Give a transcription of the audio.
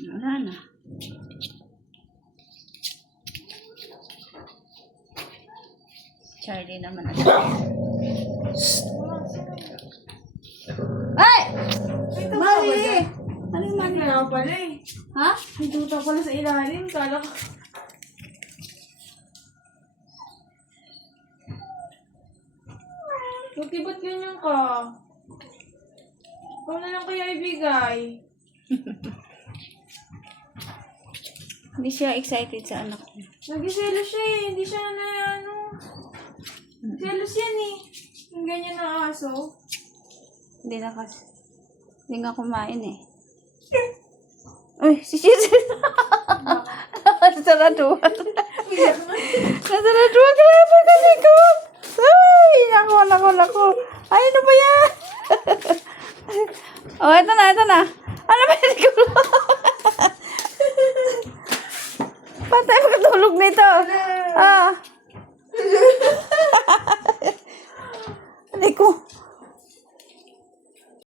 Wala na. Charlie naman ako. Ay! Mali! Ano yung mali? Kaya pala eh. Ha? May tuta pala sa ilalim. Kala ko. Buti ba't ganyan ka? Ikaw na lang kaya ibigay. Hindi siya excited sa anak niya. Nag-selos siya eh. Hindi siya na ano. Selos yan eh. Yung ganyan na aso. Hindi na kasi. Hindi nga kumain eh. Uy, si Cheese. Nasaraduhan. Nasaraduhan. Grabe kasi ko. Ay, nako. Ay, ano ba yan? Oh, ito na. Ano ba yan? Patay makatulog nito. Ah. Hindi ko.